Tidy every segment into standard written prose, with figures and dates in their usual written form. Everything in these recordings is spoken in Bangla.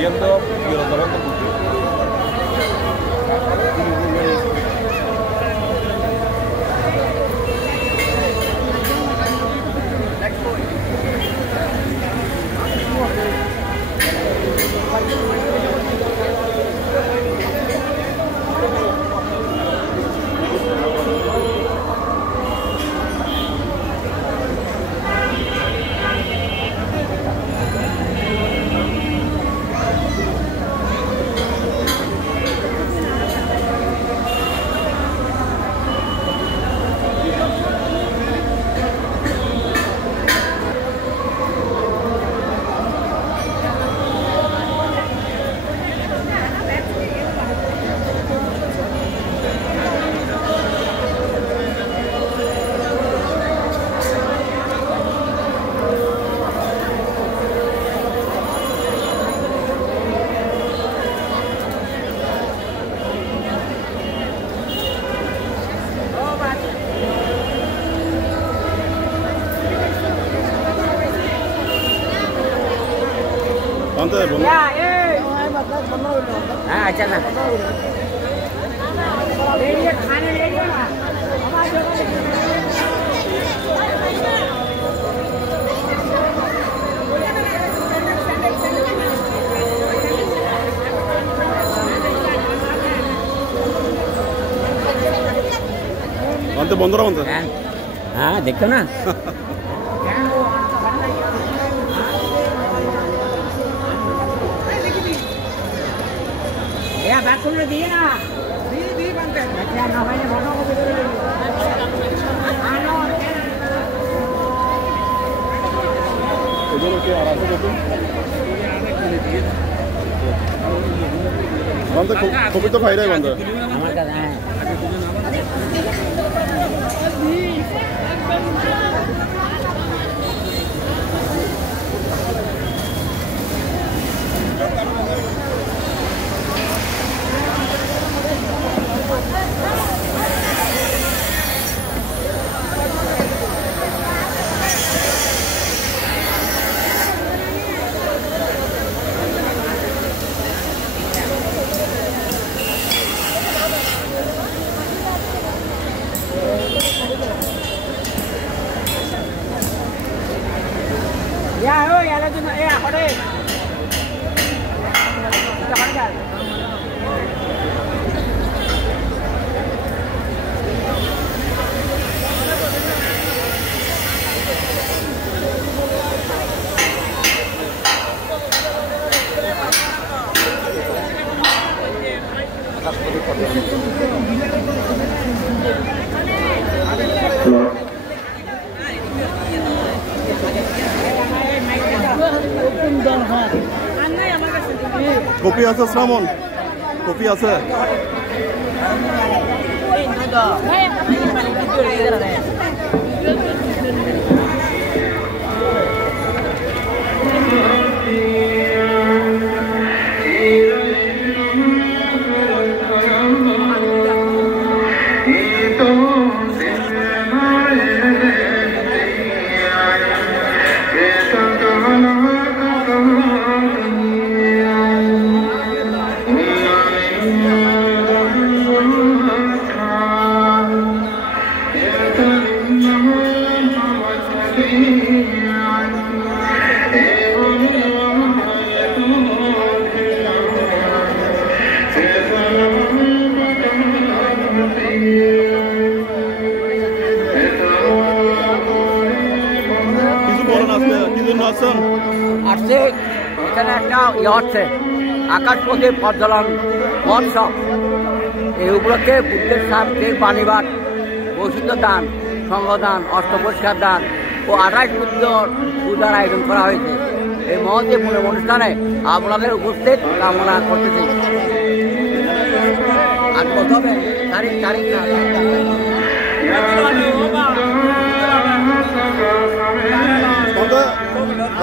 yendo violentamente mucho. अच्छा ना खाने ले বন্ধুরা বন্ধু হ্যাঁ দেখো না back from the Dina. Di bante. Kya na bhai ne bano ko bhi. Ano. इधर के आराम से बैठो बंद कभी तो खाई रहे बंद हमारा है ya ơi ya lagi nak ya pada kita panggil copy আছে শ্রাবণ কপি আছে আসছে এখানে একটা ইয়ে হচ্ছে আকাশপথে পথ মহোৎসব এই উপলক্ষে বুদ্ধের সাথে বাণীবাদ বৈশুদ্ধ দান সংঘদান অষ্টপরিষ্কার দান ও 28 বুদ্ধর পূজার আয়োজন করা হয়েছে। এই মহত্বপূর্ণ অনুষ্ঠানে আপনাদের উপস্থিত কামনা করতেছি। আজ কত হবে তারিখ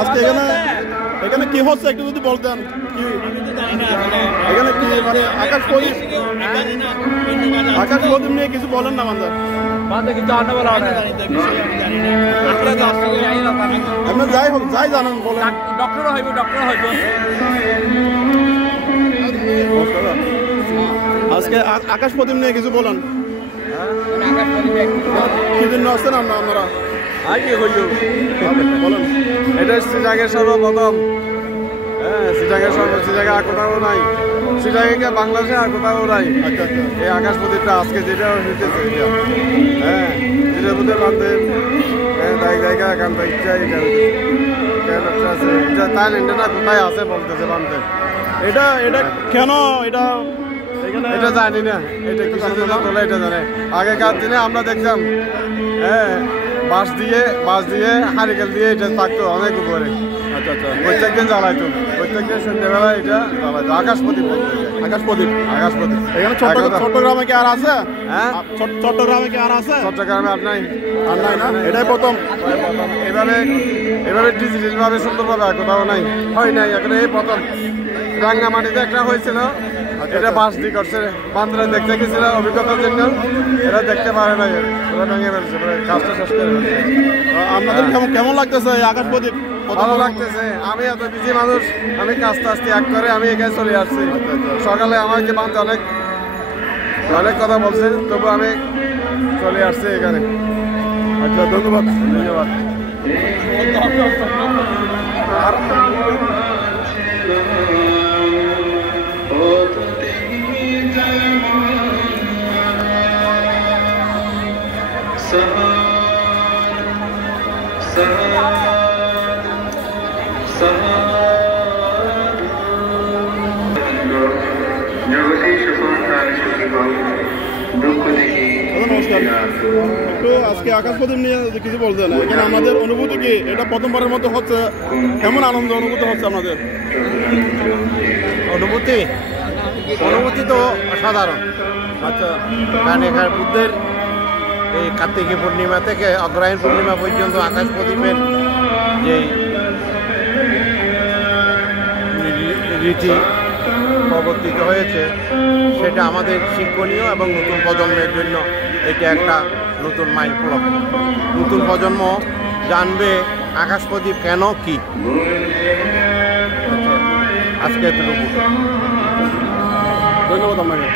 আজকে এখানে কি হচ্ছে একটু যদি বলতেন কি এখানে কি মানে আকাশ প্রদীপ নিয়ে কিছু বলেন না আমাদের এমনি যাই হোক যাই জানেন বলেন। ডক্টর হইব আজকে আকাশ প্রদীপ নিয়ে কিছু বলেন। কি জন্য আসছেন আপনারা? বলেন। এটা সিটাঙের সর্বপ্রথম, হ্যাঁ সিটাঙে আর কোথাও নাই, সিটাঙে বাংলাদেশে আর কোথাও নাই। আচ্ছা আচ্ছা। এই আকাশ প্রদীপটা আজকে যেটা হইতেছে এটা, হ্যাঁ যেটার মধ্যে বান্ধে জায়গা এখান থেকে ইচ্ছা এটা আছে, এটা থাইল্যান্ডে না কোথায় আছে বলতেছে বান্ধে। এটা কেন এটা এটা জানি না, এটা কি জন্য তোলা এটা জানে। আগেকার দিনে আমরা দেখতাম, হ্যাঁ বাঁশ দিয়ে হারিকেল দিয়ে এটা থাকতো অনেক উপরে। আচ্ছা আচ্ছা। প্রত্যেকদিন জ্বালাইতো, প্রত্যেকদিন সন্ধ্যেবেলা এটা জ্বালাইতো। আকাশ প্রদীপ বলতে, আকাশ প্রদীপ। এখানে চট্টগ্রামে কি আর আছে? হ্যাঁ চট্টগ্রামে কি আর আছে? চট্টগ্রামে আর নাই, না, এটাই প্রথম। এভাবে ডিজিটাল ভাবে সুন্দরভাবে আর কোথাও নাই, হয় নাই এখন এই প্রথম। রাঙ্গামাটিতে একটা হয়েছিল, এটা বাস দিয়ে করছে, বান্ধরা দেখতে গেছিল অভিজ্ঞতার জন্য, এরা দেখতে পারে নাই, ওরা ভেঙে ফেলছে, কাজটা শেষ করে ফেলছে। আপনাদের কেমন লাগতেছে আকাশ প্রদীপ? ভালো লাগতেছে। আমি এত বিজি মানুষ, আমি কাজটা আস্তে এক করে আমি এখানে চলে আসছি। সকালে আমাকে বান্ধে অনেক কথা বলছে, তবু আমি চলে আসছি এখানে। আচ্ছা ধন্যবাদ। নমস্কার। একটু আজকে আকাশ প্রদীপ নিয়ে কিছু বলতেন, এখানে আমাদের অনুভূতি কি? এটা প্রথমবারের মতো হচ্ছে, কেমন আনন্দ অনুভূতি হচ্ছে আপনাদের? অনুভূতি তো অসাধারণ। আচ্ছা। কারণ এখানে বুদ্ধের এই কার্তিকী পূর্ণিমা থেকে অগ্রহায়ণ পূর্ণিমা পর্যন্ত আকাশ প্রদীপের যে রীতি প্রবর্তিত হয়েছে সেটা আমাদের শিক্ষণীয় এবং নতুন প্রজন্মের জন্য এটা একটা নতুন মাইল ফলক। নতুন প্রজন্ম জানবে আকাশ প্রদীপ কেন কি। আজকে এতটুকু, ধন্যবাদ আপনাকে।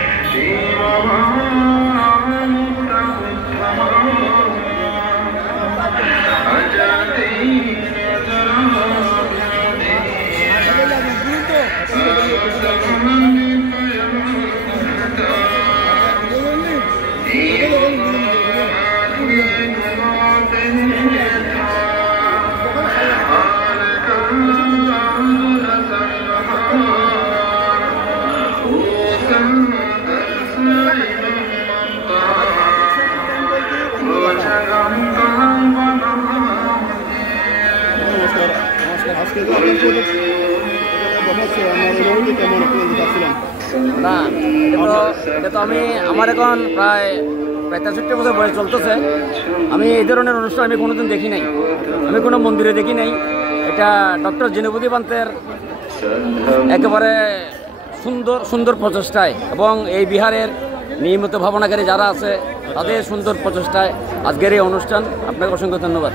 না এটা তো আমার এখন প্রায় 65 বছর বয়স চলতেছে। আমি এই ধরনের অনুষ্ঠান আমি কোনোদিন দেখি নাই, আমি কোনো মন্দিরে দেখি নাই। এটা ডক্টর জিনেবুদ্দীন পান্তের একেবারে সুন্দর প্রচেষ্টায় এবং এই বিহারের নিয়মিত ভাবনাকারী যারা আছে তাদের সুন্দর প্রচেষ্টায় আজকের এই অনুষ্ঠান। আপনাকে অসংখ্য ধন্যবাদ।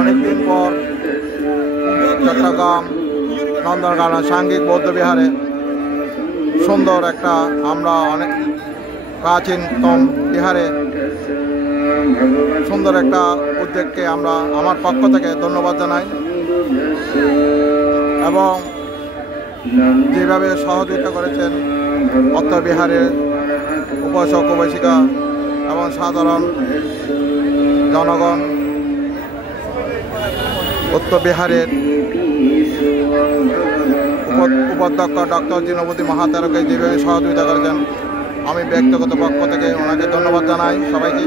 অনেকদিন পর চট্টগ্রাম নন্দনকানন সাংঘিক বৌদ্ধ বিহারে সুন্দর একটা, আমরা অনেক প্রাচীনতম বিহারে সুন্দর একটা উদ্যোগকে আমরা আমার পক্ষ থেকে ধন্যবাদ জানাই এবং যেভাবে সহযোগিতা করেছেন অত্র বিহারের উপাসক উপাসিকা এবং সাধারণ জনগণ, উত্তর বিহারের উপাধ্যক্ষ ডক্টর জিনবতী মহাতারকে যেভাবে সহযোগিতা করেছেন, আমি ব্যক্তিগত পক্ষ থেকে ওনাকে ধন্যবাদ জানাই সবাইকে।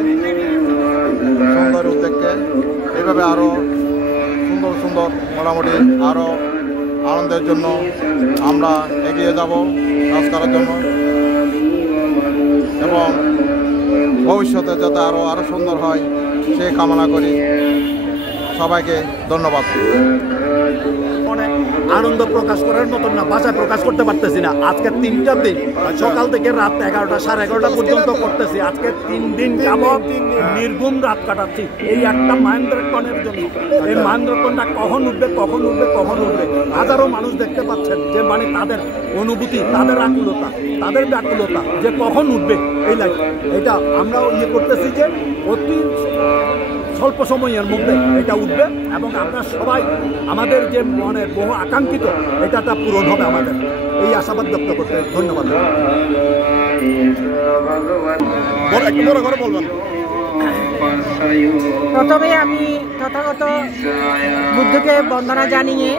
সুন্দর উদ্যোগকে এইভাবে আরও সুন্দর সুন্দর মোটামুটি আরও আনন্দের জন্য আমরা এগিয়ে যাব কাজ করার জন্য এবং ভবিষ্যতে যাতে আরও সুন্দর হয় সেই কামনা করি। সবাইকে ধন্যবাদ। আনন্দ প্রকাশ করার মতন না, ভাষায় প্রকাশ করতে পারতেছি না। আজকে 3টা দিন সকাল থেকে রাত 11টা সাড়ে 11টা পর্যন্ত করতেছি। আজকে 3 দিন যাবৎ নির্ঘুম রাত কাটাচ্ছি এই একটা মহেন্দ্রক্ষণের জন্য। এই মহেন্দ্রক্ষণটা কখন উঠবে কখন উঠবে কখন উঠবে, হাজারো মানুষ দেখতে পাচ্ছেন যে মানে তাদের অনুভূতি, তাদের আকুলতা, তাদের ব্যাকুলতা যে কখন উঠবে এই লাইন। এটা আমরাও করতেছি যে অতি স্বল্প সময়ের মধ্যে এটা উঠবে এবং আমরা সবাই আমাদের যে মনের বহু আকাঙ্ক্ষিত এটা পূরণ হবে আমাদের, এই আশাবাদ ব্যক্ত করতে ধন্যবাদ। প্রথমে আমি তথাগত বুদ্ধকে বন্দনা জানিয়ে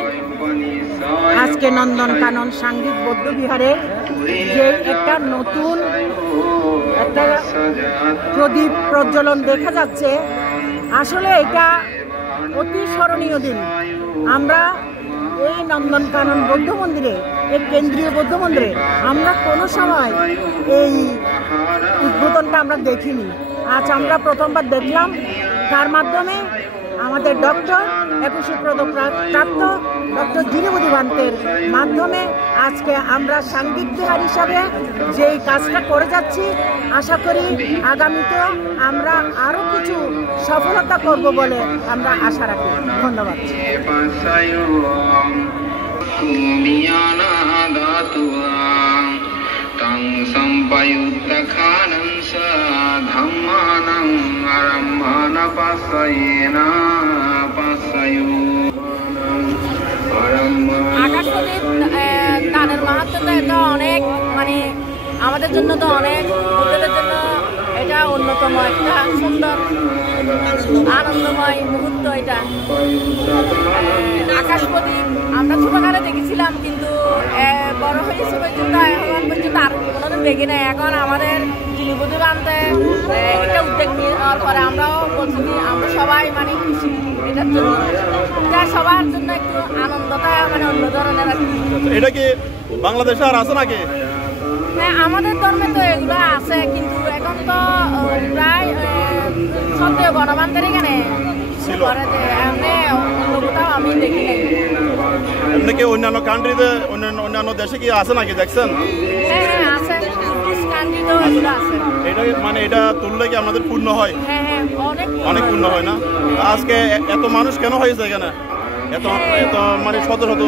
আজকে নন্দনকানন সাংঘিক বৌদ্ধবিহারে যে একটা নতুন একটা প্রদীপ প্রজ্বলন দেখা যাচ্ছে, আসলে এটা অতি স্মরণীয় দিন। আমরা এই নন্দনকানন বৌদ্ধ মন্দিরে, এই কেন্দ্রীয় বৌদ্ধ মন্দিরে আমরা কোনো সময় এই উদ্বোধনটা আমরা দেখিনি। আজ আমরা প্রথমবার দেখলাম, তার মাধ্যমে আমাদের ডক্টর 21 পদকপ্রাপ্ত ডক্টর জিনবতী ভান্তের মাধ্যমে আজকে আমরা সাংঘিক বিহার হিসাবে যেই কাজটা করে যাচ্ছি, আশা করি আগামীতেও আমরা আরও কিছু সফলতা করব বলে আমরা আশা রাখি। ধন্যবাদ। আকাশপদীপ দানের মাহাত্ম তো এটা অনেক, মানে আমাদের জন্য তো অনেক, বৌদ্ধদের জন্য এটা অন্যতম একটা সুন্দর আনন্দময় মুহূর্ত। এটা আকাশপদীপ আমরা ছোটকালে দেখেছিলাম, কিন্তু বড় হয়েছে পর্যন্ত এখন পর্যন্ত আর কোনোদিন দেখি নাই। এখন আমাদের জিনবতী ভান্তে একটা উদ্যোগ নেওয়ার পরে আমরাও বলছি আমরা সবাই মানে খুশি এটার জন্য, এটা সবার জন্য একটু আনন্দটা মানে অন্য ধরনের। এটা কি বাংলাদেশে আর আছে নাকি? হ্যাঁ, আমাদের ধর্মে তো এগুলো আছে, কিন্তু এখন তো প্রায় সত্যি বনবান্তের এখানে এমনি অন্য কোথাও আমি দেখি নাই। এমনি কি অন্যান্য কান্ট্রিতে অন্যান্য দেশে কি আছে নাকি দেখছেন? হ্যাঁ হ্যাঁ আছে, কান্ট্রিতেও এগুলো আছে। এটা মানে এটা তুললে কি আমাদের পূর্ণ হয়? হ্যাঁ হ্যাঁ অনেক পূর্ণ হয় না? আজকে এত মানুষ কেন হয়েছে এখানে? এত এত মানে শত শত,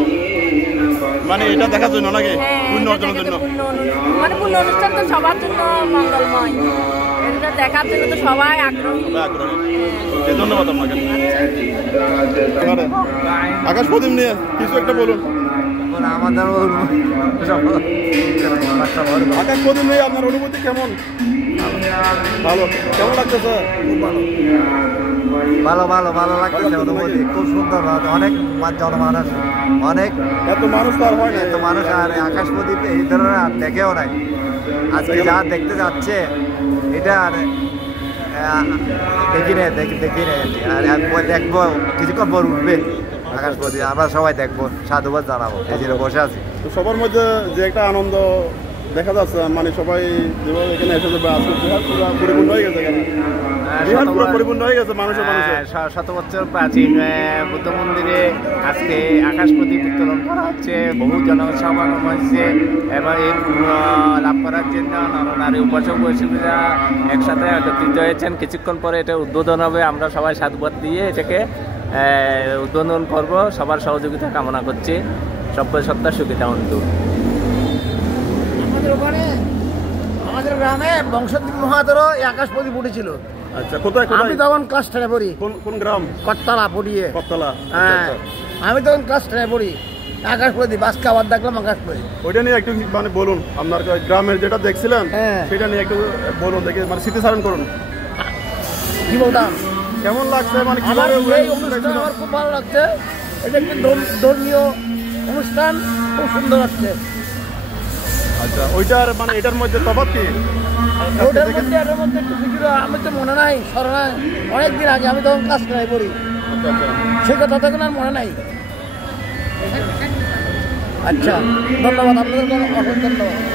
মানে এটা দেখার জন্য নাকি? পূর্ণ অর্জনের জন্য, মানে পূর্ণ অনুষ্ঠান তো সবার জন্য মঙ্গলময়, এটা দেখার জন্য তো সবাই আগ্রহী। ধন্যবাদ আপনাকে। আকাশ প্রদীপ নিয়ে কিছু একটা বলুন। আকাশ প্রদীপ নিয়ে আপনার অনুভূতি কেমন? ভালো, কেমন লাগতেছে? ভালো ভালো ভালো লাগতেছে, অনুভূতি খুব সুন্দর। অনেক জনমানুষ, অনেক এত মানুষ তো আর হয় না, এত মানুষ আর আকাশ প্রদীপ এই ধরনের আর দেখেও নাই। আজকে যা দেখতে যাচ্ছে এটা আর দেখি না আর দেখবো কিছুক্ষণ পর উঠবে আকাশ প্রদীপ, আমরা সবাই দেখবো, সাধুবাদ জানাবো, এই জন্য বসে আছি। সবার মধ্যে যে একটা আনন্দ দেখা যাচ্ছে, মানে সবাই যেভাবে এখানে এসে যাবে, আজকে পুরো পরিপূর্ণ হয়ে গেছে, পুরো পরিপূর্ণ হয়ে গেছে মানুষের। শত বছর প্রাচীন বুদ্ধ মন্দিরে আজকে আকাশ প্রদীপ উত্তোলন করা হচ্ছে, বহু জনসমাগম হচ্ছে এবং এই লাভ করার জন্য নারী উপাসক বৈষ্ণবীরা একসাথে একত্রিত হয়েছেন। কিছুক্ষণ পরে এটা উদ্বোধন হবে, আমরা সবাই সাধুবাদ দিয়ে এটাকে উদ্বোধন করব। সবার সহযোগিতা কামনা করছি। সভ্য সত্তা সুখিতা অন্তু। আমাদের গ্রামে বংশোদ্ভূত মহাদেরও আকাশ প্রদীপ উঠেছিল, আচ্ছা, কোথায় আমি কোথায় তখন ক্লাস 10-এ পড়ি, কোন গ্রাম? কত্তলা পড়িয়ে। কতলা? হ্যাঁ, আমি তখন ক্লাস 10-এ পড়ি, আকাশপতি বাসকে আবার দেখলাম আকাশপতি। ওইটা নিয়ে একটু মানে বলুন, আপনার গ্রামের যেটা দেখছিলেন হ্যাঁ। সেটা নিয়ে একটু বলুন, দেখে মানে স্মৃতিচারণ করুন। কি বলতাম, কেমন লাগছে, মানে আমার কিভাবে এই অনুষ্ঠান আমার খুব ভালো লাগছে। এটা একটি ধর্মীয় অনুষ্ঠান, খুব সুন্দর লাগছে। আচ্ছা, ওইটার মানে এটার মধ্যে তফাৎ কি? ওটার মধ্যে এটার মধ্যে একটু কিছুটা আমি তো মনে নাই, স্মরণে অনেকদিন আগে, আমি তখন ক্লাস 10-এ পড়ি, আচ্ছা আচ্ছা। সে কথা তখন আর মনে নাই। আচ্ছা, ধন্যবাদ আপনাদের, অনেক ধন্যবাদ।